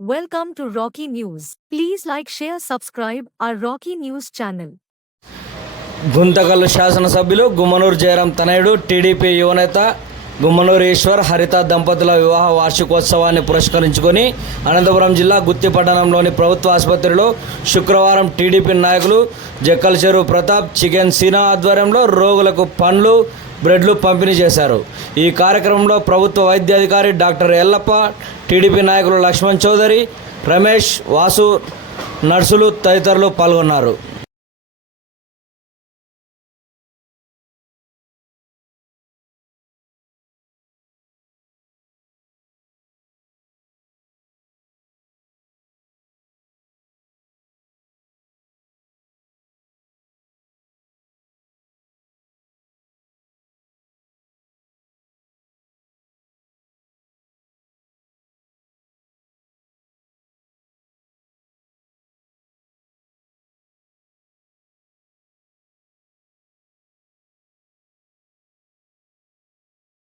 Welcome to Rocky News. Please like, share, subscribe our Rocky News channel. Guntakal శాసనసభ్యులు గుమ్మనూరు జయరాం తనయుడు TDP యువనేత గుమ్మనూరు ఈశ్వర్ హరిత దంపతుల వివాహ వార్షికోత్సవాన్ని పురస్కరించుకొని అనంతపురం జిల్లా గుత్తి పట్టణంలోని ప్రభుత్వ ఆసుపత్రిలో శుక్రవారం టీడీపీ నాయకులు జక్కల చెరువు ప్రతాప్ చికెన్ సీనా ఆధ్వర్యంలో రోగులకు పండ్లు బ్రెడ్లు పంపిణీ చేశారు. ఈ కార్యక్రమంలో ప్రభుత్వ వైద్యాధికారి డాక్టర్ ఎల్లప్ప, టీడీపీ నాయకులు లక్ష్మణ్ చౌదరి, రమేష్, వాసు, నర్సులు తదితరులు పాల్గొన్నారు.